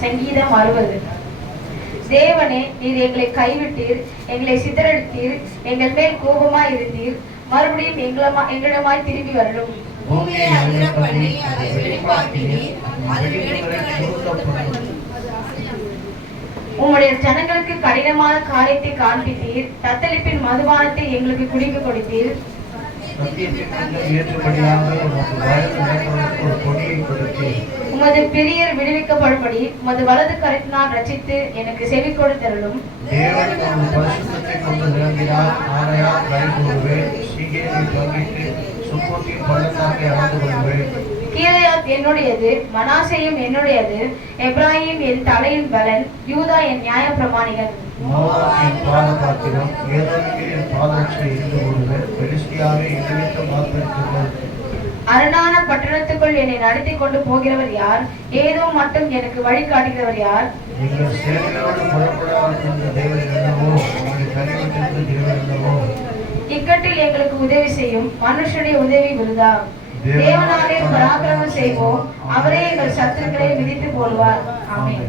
சங்கீதம் 60. தேவனே, நீர் எங்களை கைவிட்டீர், எங்களை சிதறடித்தீர், எங்கள் மேல் கோபமாய் இருந்தீர். மறுபடியும் எங்களிடமாய் திரும்பி வரலும். பூமியை அதிர பண்ணி அதை வெளிப்பாக்கினீர், அது வெடிப்புகளை உம்முடைய ஜனங்களுக்கு கடினமான காரியத்தை காண்பித்தீர். தத்தளிப்பின் மதுபானத்தை எங்களுக்கு குடிக்க கொடுத்தீர். உமது பிரியர் விடுவிக்கப்படும்படி உமது வலது கரத்தினால் ரட்சித்து எனக்கு செவி கொடுத்தருளும். கீலேயாத் என்னுடையது, மனாசேயும் என்னுடையது. எப்ராஹிம் என் தலையின் பலன், யூதா என் நியாய பிரமாணிகள். அரணான பட்டணத்துக்குள் என்னை நடத்தி கொண்டு போகிறவர் யார்? ஏதோ மட்டும் எனக்கு வழி காட்டுகிறவர் யார்? இக்கட்டில் எங்களுக்கு உதவி செய்யும் மனுஷனுடைய உதவி விருதா. தேவனாலே பராக்கிரமம் செய்வோம், அவரே எங்கள் சத்துருக்களை மிதித்து போடுவார். ஆமென்.